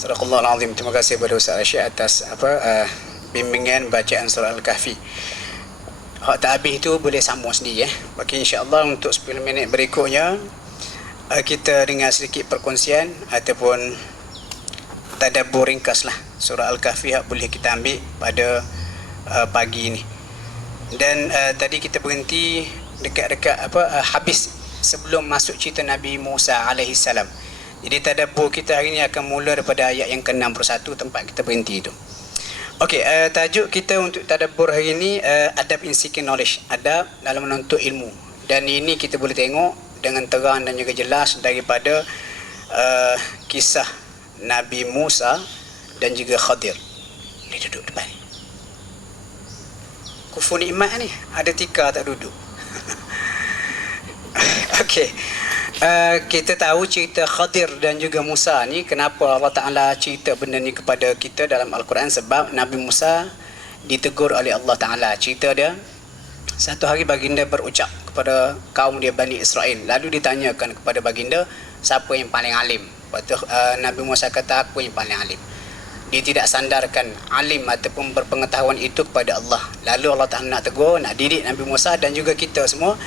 Sadaqallahul Azim. Terima kasih kepada Ustaz Rashid atas bimbingan bacaan surah Al-Kahfi. Hak tak habis tu boleh sambung sendiri Maka insya-Allah untuk 10 minit berikutnya kita dengar sedikit perkongsian ataupun tadabbur ringkas lah surah Al-Kahfi yang boleh kita ambil pada pagi ni. Dan tadi kita berhenti dekat-dekat habis sebelum masuk cerita Nabi Musa alaihi salam. Jadi tadabbur kita hari ini akan mula daripada ayat yang ke-61 tempat kita berhenti itu. Okey, tajuk kita untuk tadabbur hari ini adab in seeking knowledge, adab dalam menuntut ilmu. Dan ini kita boleh tengok dengan terang dan juga jelas daripada kisah Nabi Musa dan juga Khadir. Boleh duduk depan ni. Kufu nikmat ni, ada tikar tak duduk. Okey. Kita tahu cerita Khadir dan juga Musa ni, kenapa Allah Ta'ala cerita benda ni kepada kita dalam Al-Quran, sebab Nabi Musa ditegur oleh Allah Ta'ala. Cerita dia, satu hari baginda berucap kepada kaum dia Bani Israel, lalu ditanyakan kepada baginda, siapa yang paling alim? Lepas Nabi Musa kata, aku yang paling alim. Dia tidak sandarkan alim ataupun berpengetahuan itu kepada Allah. Lalu Allah Ta'ala nak tegur, nak didik Nabi Musa dan juga kita semua.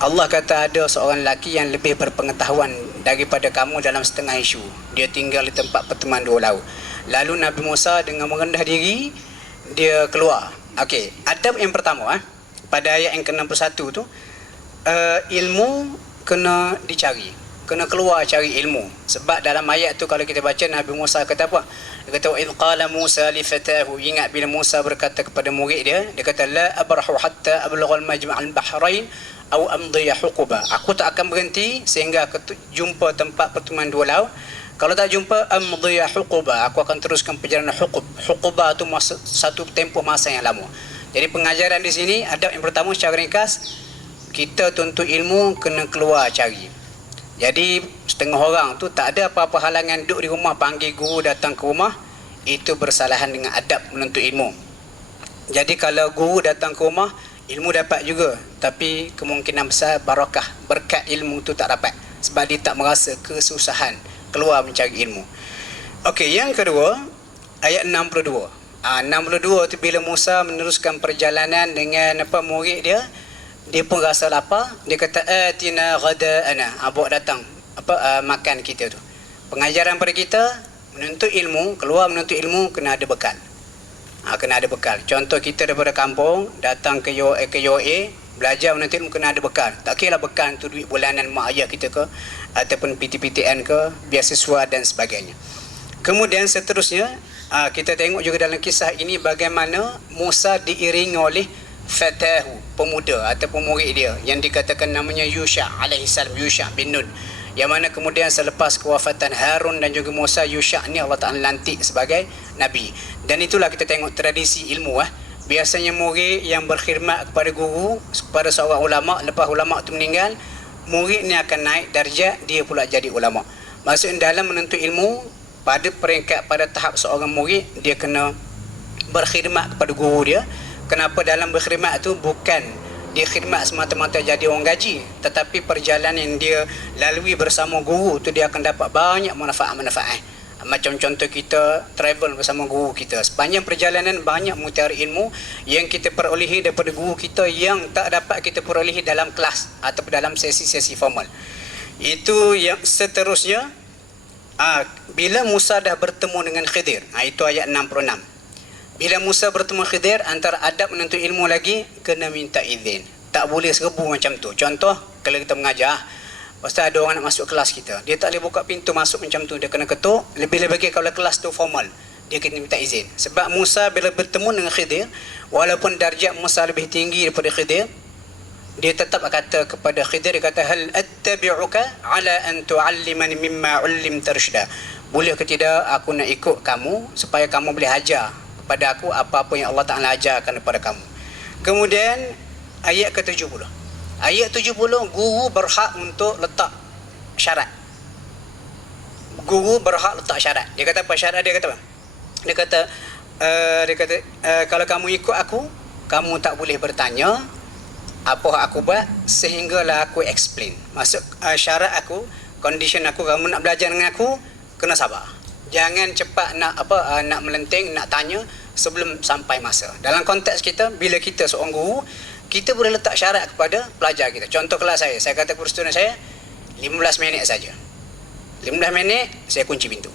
Allah kata ada seorang lelaki yang lebih berpengetahuan daripada kamu dalam setengah isu. Dia tinggal di tempat pertemuan dua laut. Lalu Nabi Musa dengan merendah diri, dia keluar. Okey, adab yang pertama pada ayat yang ke-61 tu, ilmu kena dicari. Kena keluar cari ilmu. Sebab dalam ayat tu kalau kita baca, Nabi Musa kata apa? Dia kata, وَإِذْ قَالَ مُوسَى لِفَتَاهُ. Ingat bila Musa berkata kepada murid dia, dia kata, لَا أَبْرَحُ حَتَّى أَبْلُغَ الْمَجْمَعَ الْبَحْرَيْنِ أَوْ أَمْضِيَ حُقُبًا. Aku tak akan berhenti sehingga aku jumpa tempat pertemuan dua laut. Kalau tak jumpa, أَمْضِيَ حُقُبًا, aku akan teruskan perjalanan hukub. Hukubah tu satu tempoh masa yang lama. Jadi pengajaran di sini, adab yang pertama secara ringkas, kita tuntut ilmu kena keluar cari. Jadi setengah orang tu tak ada apa-apa halangan, duduk di rumah panggil guru datang ke rumah, itu bersalahan dengan adab menuntut ilmu. Jadi kalau guru datang ke rumah, ilmu dapat juga, tapi kemungkinan besar barakah, berkat ilmu tu tak dapat, sebab dia tak merasa kesusahan keluar mencari ilmu. Okey, yang kedua, ayat 62. 62 tu bila Musa meneruskan perjalanan dengan murid dia, dia pun rasa lapar. Dia kata, atina ghada'ana, bawa datang makan kita tu. Pengajaran pada kita, menuntut ilmu, keluar menuntut ilmu, kena ada bekal. Kena ada bekal. Contoh kita daripada kampung datang ke UA, belajar menuntut ilmu, kena ada bekal. Tak kira bekal tu duit bulanan mak ayah kita ke, ataupun PTPTN ke, beasiswa dan sebagainya. Kemudian seterusnya, kita tengok juga dalam kisah ini bagaimana Musa diiringi oleh fatahu, pemuda ataupun murid dia yang dikatakan namanya Yusha alaihissalam, Yusha bin Nun, yang mana kemudian selepas kewafatan Harun dan juga Musa, Yusha ni Allah Ta'ala lantik sebagai Nabi. Dan itulah kita tengok tradisi ilmu. Biasanya murid yang berkhidmat kepada guru, kepada seorang ulama, lepas ulama tu meninggal, murid ni akan naik darjat, dia pula jadi ulama. Maksudnya dalam menuntut ilmu, pada peringkat, pada tahap seorang murid, dia kena berkhidmat kepada guru dia. Kenapa dalam berkhidmat tu bukan dia khidmat semata-mata jadi orang gaji, tetapi perjalanan yang dia lalui bersama guru tu, dia akan dapat banyak manfaat-manfaat. Macam contoh kita travel bersama guru kita, sepanjang perjalanan banyak mutiara ilmu yang kita perolehi daripada guru kita yang tak dapat kita perolehi dalam kelas atau dalam sesi-sesi formal. Itu yang seterusnya, bila Musa dah bertemu dengan Khidir, itu ayat 66. Bila Musa bertemu Khidir, antara adab menuntut ilmu lagi, kena minta izin. Tak boleh serbu macam tu. Contoh, kalau kita mengajar, pasal ada orang nak masuk kelas kita, dia tak boleh buka pintu masuk macam tu, dia kena ketuk. Lebih-lebih kalau kelas tu formal, dia kena minta izin. Sebab Musa bila bertemu dengan Khidir, walaupun darjat Musa lebih tinggi daripada Khidir, dia tetap kata kepada Khidir, dia kata, hal attabi'uka ala an tu'allimani mimma 'ullimta rusyda. Boleh ke tidak aku nak ikut kamu supaya kamu boleh ajar pada aku apa-apa yang Allah Ta'ala ajarkan kepada kamu. Kemudian ayat ke-70. Ayat 70, guru berhak untuk letak syarat. Guru berhak letak syarat. Dia kata apa syarat dia? Kata apa? Dia kata kalau kamu ikut aku, kamu tak boleh bertanya apa aku buat sehinggalah aku explain. Maksud syarat aku, condition aku, kamu nak belajar dengan aku, kena sabar. Jangan cepat nak melenting, nak tanya sebelum sampai masa. Dalam konteks kita, bila kita seorang guru, kita boleh letak syarat kepada pelajar kita. Contoh kelas saya kata kepada student saya 15 minit saja. 15 minit saya kunci pintu.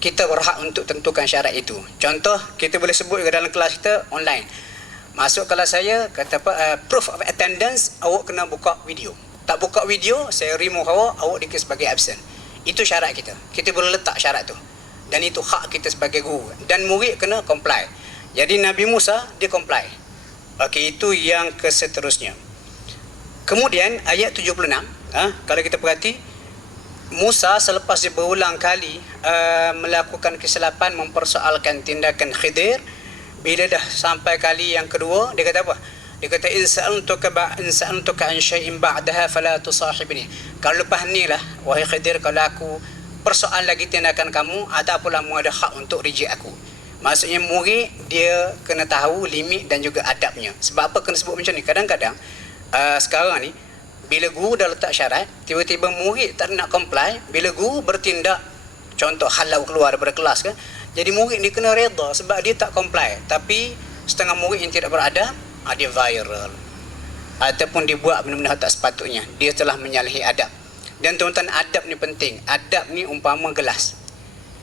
Kita berhak untuk tentukan syarat itu. Contoh kita boleh sebut ke dalam kelas kita online. Masuk kelas saya kata proof of attendance, awak kena buka video. Tak buka video, saya remove awak dikira sebagai absent. Itu syarat kita. Kita boleh letak syarat tu. Dan itu hak kita sebagai guru. Dan murid kena comply. Jadi Nabi Musa dia comply. Okey, itu yang keseterusnya. Kemudian ayat 76, kalau kita perhati, Musa selepas dia berulang kali melakukan kesilapan, mempersoalkan tindakan Khidir, bila dah sampai kali yang kedua, dia kata apa? Dia kata in sa'altuka an syai'in ba'daha fala tusahibni. Kalau lepas ni lah wahai Khidir, kalau aku persoal lagi tindakan kamu, tak apalah mu ada hak untuk reject aku. Maksudnya murid dia kena tahu limit dan juga adabnya. Sebab apa kena sebut macam ni? Kadang-kadang sekarang ni bila guru dah letak syarat, tiba-tiba murid tak nak comply, bila guru bertindak contoh halau keluar daripada kelas kan, jadi murid dia kena reda sebab dia tak comply. Tapi setengah murid yang tidak beradab, dia viral ataupun dibuat benda-benda tak sepatutnya, dia telah menyalahi adab. Dan tuan-tuan, adab ni penting. Adab ni umpama gelas,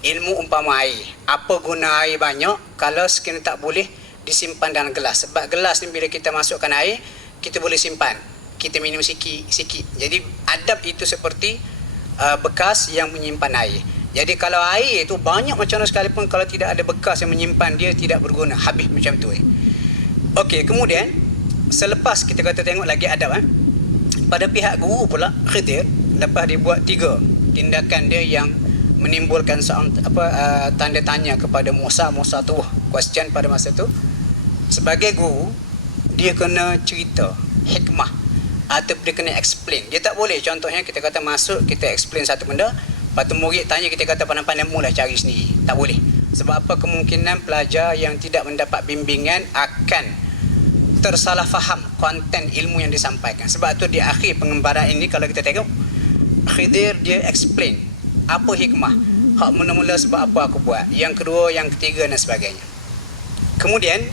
ilmu umpama air. Apa guna air banyak kalau sekiranya tak boleh disimpan dalam gelas? Sebab gelas ni bila kita masukkan air, kita boleh simpan, kita minum sikit-sikit. Jadi adab itu seperti bekas yang menyimpan air. Jadi kalau air itu banyak macam mana sekalipun, kalau tidak ada bekas yang menyimpan, dia tidak berguna, habis macam tu. Okey, kemudian selepas kita kata tengok lagi adab, pada pihak guru pula Khidir, lepas dia buat 3 tindakan dia yang menimbulkan tanda tanya kepada Musa tu question pada masa tu, sebagai guru dia kena cerita hikmah atau dia kena explain. Dia tak boleh contohnya kita kata masuk, kita explain satu benda, lepas tu murid tanya, kita kata pandai-pandai mula cari sendiri. Tak boleh. Sebab apa? Kemungkinan pelajar yang tidak mendapat bimbingan akan tersalah faham konten ilmu yang disampaikan. Sebab tu di akhir pengembaraan ini kalau kita tengok, Khidir dia explain apa hikmah, hak mula-mula sebab apa aku buat, yang kedua, yang ketiga dan sebagainya. Kemudian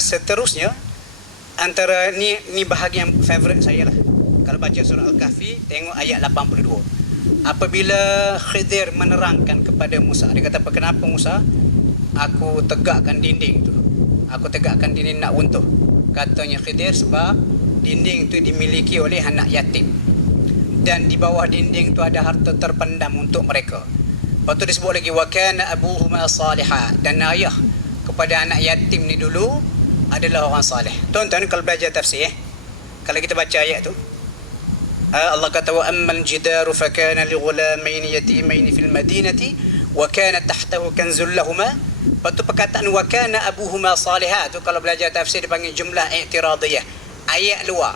seterusnya, antara ni bahagian favourite saya lah. Kalau baca surah Al-Kahfi, tengok ayat 82. Apabila Khidir menerangkan kepada Musa, dia kata, kenapa Musa aku tegakkan dinding tu, aku tegakkan dinding nak runtuh? Katanya Khidir, sebab dinding tu dimiliki oleh anak yatim, dan di bawah dinding tu ada harta terpendam untuk mereka. Lepas tu disebut lagi wa kana abuhuma salihah, dan ayah kepada anak yatim ni dulu adalah orang saleh. Tuan-tuan kalau belajar tafsir, kalau kita baca ayat tu, Allah kata wa ammal jidaru fa kana li ghulamain yatimain fil madinati wa kana tahtahu kanzul lahumā. Lepas tu perkataan wa kana abuhuma salihah tu kalau belajar tafsir dipanggil jumlah i'tiradiyah, ayat luar.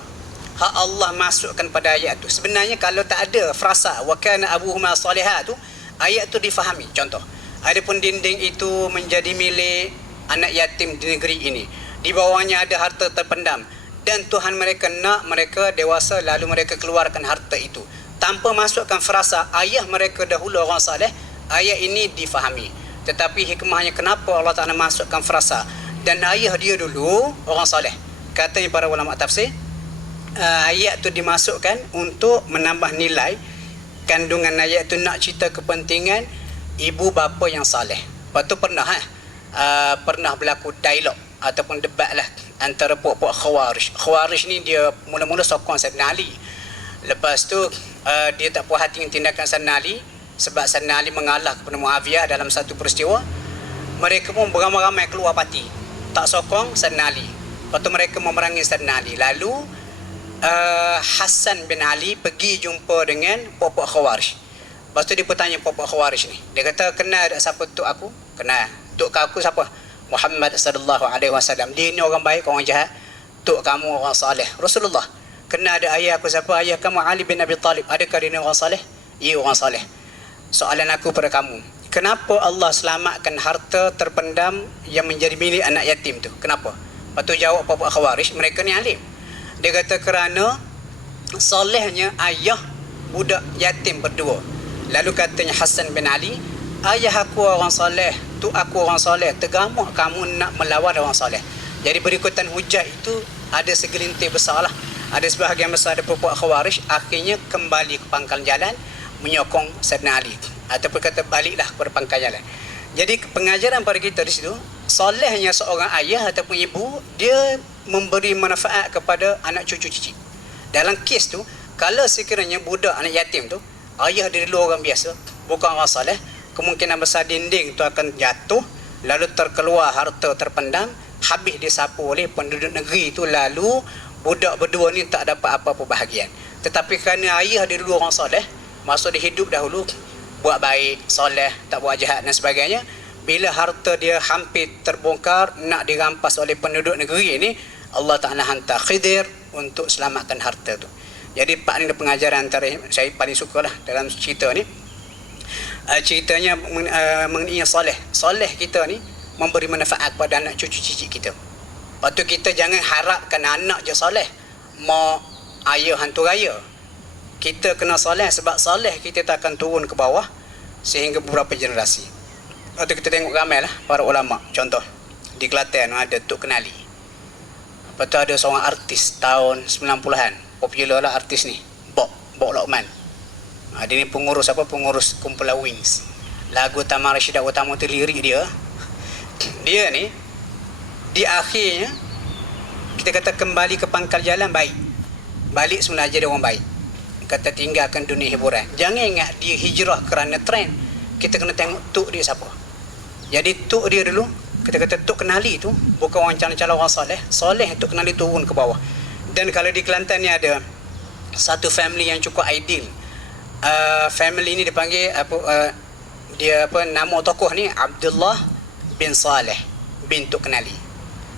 Hak Allah masukkan pada ayat tu. Sebenarnya kalau tak ada frasa wa kana abuhuma salihah tu, ayat tu difahami. Contoh, adapun dinding itu menjadi milik anak yatim di negeri ini, di bawahnya ada harta terpendam, dan Tuhan mereka nak mereka dewasa lalu mereka keluarkan harta itu. Tanpa masukkan frasa ayah mereka dahulu orang saleh, ayat ini difahami. Tetapi hikmahnya kenapa Allah Ta'ala masukkan frasa dan ayah dia dulu orang saleh? Katanya para ulama tafsir, ayat tu dimasukkan untuk menambah nilai. Kandungan ayat tu nak cerita kepentingan ibu bapa yang saleh. Lepas tu pernah berlaku dialog ataupun debat lah antara puak-puak Khawarij. Khawarij ni dia mula-mula sokong Sayyidina Ali. Lepas tu dia tak puas hati dengan tindakan Sayyidina Ali, sebab Sayyidina Ali mengalah kepada Muawiyah dalam satu peristiwa. Mereka pun beramai-ramai keluar parti, tak sokong Sayyidina Ali. Lepas tu mereka memerangi Sayyidina Ali. Lalu Hasan bin Ali pergi jumpa dengan puak-puak Khawarij. Lepas tu dia bertanya puak-puak Khawarij ni, dia kata, kenal tak siapa tok aku? Kenal. Tok aku siapa? Muhammad sallallahu alaihi wasallam. Dia ni orang baik, orang jahat. Tok kamu orang saleh, Rasulullah. Kenal ada ayah aku siapa? Ayah kamu Ali bin Abi Talib. Adakah dia ni orang saleh? Ya, orang saleh. Soalan aku pada kamu, kenapa Allah selamatkan harta terpendam yang menjadi milik anak yatim tu? Kenapa? Lepas tu jawab puak-puak Khawarij, mereka ni alim. Dia kata kerana salehnya ayah budak yatim berdua. Lalu katanya Hasan bin Ali, ayah aku orang soleh, tu aku orang soleh, tergamuk kamu nak melawan orang soleh. Jadi berikutan hujah itu ada segelintir besar lah. Ada sebahagian besar ada pokok khawarij akhirnya kembali ke pangkal jalan menyokong Saidina Ali, ataupun kata baliklah kepada pangkal jalan. Jadi pengajaran pada kita di situ, solehnya seorang ayah ataupun ibu, dia memberi manfaat kepada anak cucu cicit. Dalam kes tu, kalau sekiranya budak anak yatim tu, ayah dia dulu orang biasa, bukan orang soleh, kemungkinan besar dinding tu akan jatuh, lalu terkeluar harta terpendam, habis disapu oleh penduduk negeri tu, lalu budak berdua ni tak dapat apa-apa bahagian. Tetapi kerana ayah dia dulu orang soleh, maksud dia hidup dahulu buat baik, soleh, tak buat jahat dan sebagainya, bila harta dia hampir terbongkar, nak dirampas oleh penduduk negeri ini, Allah Ta'ala hantar Khidir untuk selamatkan harta tu. Jadi Pak ni ada pengajaran antara saya paling suka lah dalam cerita ni. Ceritanya mengenai soleh. Soleh kita ni memberi manfaat kepada anak cucu cicit kita. Lepas tu kita jangan harapkan anak je soleh, mak, ayah, hantu raya. Kita kena soleh, sebab soleh kita tak akan turun ke bawah sehingga beberapa generasi. Lepas tu kita tengok ramai lah para ulama. Contoh di Kelantan ada Tok Kenali. Lepas tu ada seorang artis tahun 90-an, popular lah artis ni, Bok Lokman. Dia ni pengurus pengurus kumpulan Wings. Lagu Taman Rashidah Utama tu lirik dia ni di akhirnya kita kata kembali ke pangkal jalan baik, balik semula jadi orang baik, kata tinggalkan dunia hiburan. Jangan ingat dia hijrah kerana trend. Kita kena tengok tok dia siapa. Jadi tok dia dulu, kita kata Tok Kenali tu bukan orang calon-calon orang soleh Tok Kenali turun ke bawah. Dan kalau di Kelantan ni ada satu family yang cukup ideal. Family ni dipanggil nama tokoh ni Abdullah bin Saleh bin Tok Kenali.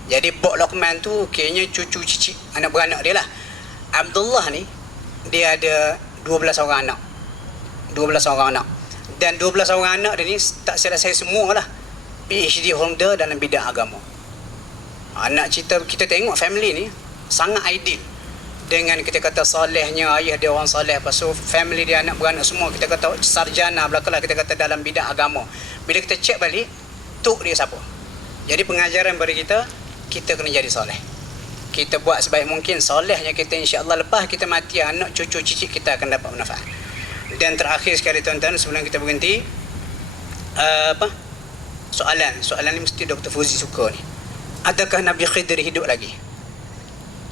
Jadi Bok Lokman tu kayaknya cucu cicit anak beranak dia lah. Abdullah ni dia ada 12 orang anak. 12 orang anak. Dan 12 orang anak dia ni tak silap saya semua lah PhD holder dalam bidang agama. Anak kita tengok family ni sangat ideal. Dengan kita kata solehnya ayah dia orang soleh, lepas tu family dia anak beranak semua kita kata sarjana belakalah kita kata dalam bidang agama. Bila kita cek balik, tok dia siapa? Jadi pengajaran bagi kita kena jadi soleh. Kita buat sebaik mungkin, solehnya kita, insya-Allah lepas kita mati anak cucu cicit kita akan dapat manfaat. Dan terakhir sekali tuan-tuan, sebelum kita berhenti, soalan ni mesti Dr. Fuzi suka ni. Adakah Nabi Khidir hidup lagi?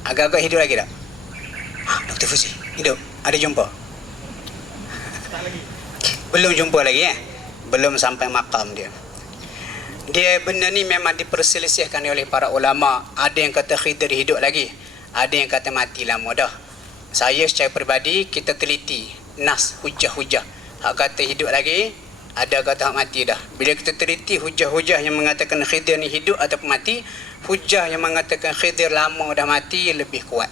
Agak-agak hidup lagi tak? Dr. Fuzi hidup? Ada jumpa? Belum jumpa lagi belum sampai makam dia. Benda ni memang diperselisihkan oleh para ulama. Ada yang kata Khidir hidup lagi, ada yang kata mati lama dah. Saya secara peribadi, kita teliti nas hujah-hujah. Hak kata hidup lagi, ada kata hak mati dah. Bila kita teliti hujah-hujah yang mengatakan Khidir ni hidup ataupun mati, hujah yang mengatakan Khidir lama dah mati lebih kuat.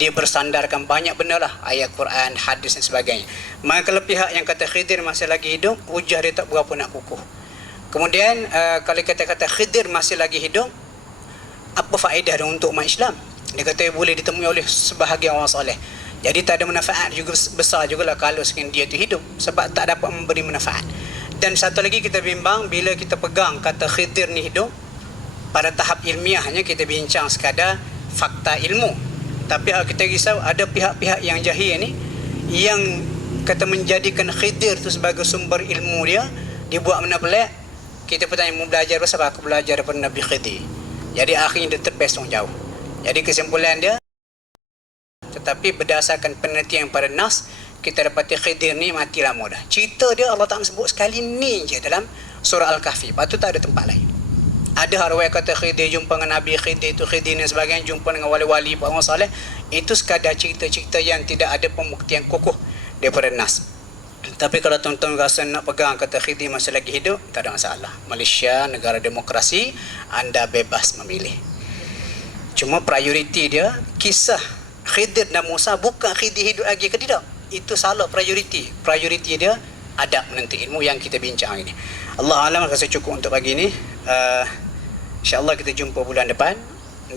Dia bersandarkan banyak benda lah, ayat Quran, hadis dan sebagainya. Maka kalau pihak yang kata Khidir masih lagi hidup, hujah dia tak berapa nak kukuh. Kemudian kalau kita kata Khidir masih lagi hidup, apa faedah dia untuk umat Islam? Dia kata boleh ditemui oleh sebahagian orang soleh. Jadi tak ada manfaat juga besar jugalah kalau sekian dia tu hidup, sebab tak dapat memberi manfaat. Dan satu lagi kita bimbang bila kita pegang kata Khidir ni hidup, pada tahap ilmiahnya kita bincang sekadar fakta ilmu. Tapi kita risau ada pihak-pihak yang jahil ni yang kata menjadikan Khidir tu sebagai sumber ilmu dia buat benda pelik. Kita bertanya, mau belajar pasal apa? Aku belajar daripada Nabi Khidir. Jadi akhirnya dia terpesong jauh. Jadi kesimpulan dia, tetapi berdasarkan penelitian pada nas, kita dapati Khidir ni mati lama dah. Cerita dia Allah Ta'ala sebut sekali ni je dalam surah Al-Kahfi. Lepas tu tak ada tempat lain. Ada riwayat kata Khidir jumpa dengan Nabi, Khidir dan sebagainya, jumpa dengan wali-wali, orang soleh. Itu sekadar cerita-cerita yang tidak ada pembuktian kokoh daripada nas. Tapi kalau tuan-tuan rasa nak pegang kata Khidir masih lagi hidup, tak ada masalah. Malaysia negara demokrasi, anda bebas memilih. Cuma prioriti dia kisah Khidir dan Musa, bukan Khidir hidup lagi ke tidak. Itu salah prioriti. Prioriti dia adab menuntut ilmu yang kita bincang ini. Allah alam, rasa cukup untuk pagi ini. InsyaAllah kita jumpa bulan depan.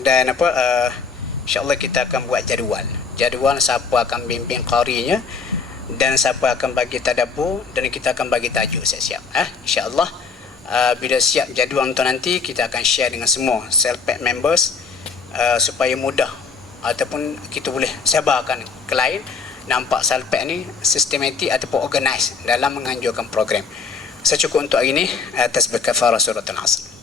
Dan InsyaAllah kita akan buat jadual siapa akan bimbing qarinya. dan siapa akan bagi tadabbur, dan kita akan bagi tajuk siap-siap. InsyaAllah bila siap jadual untuk nanti, kita akan share dengan semua Selpak members supaya mudah ataupun kita boleh sebarkan ke lain, nampak Selpak ni sistematik ataupun organize dalam menganjurkan program. Secukup untuk hari ini atas berkafarah surah Al-Asr.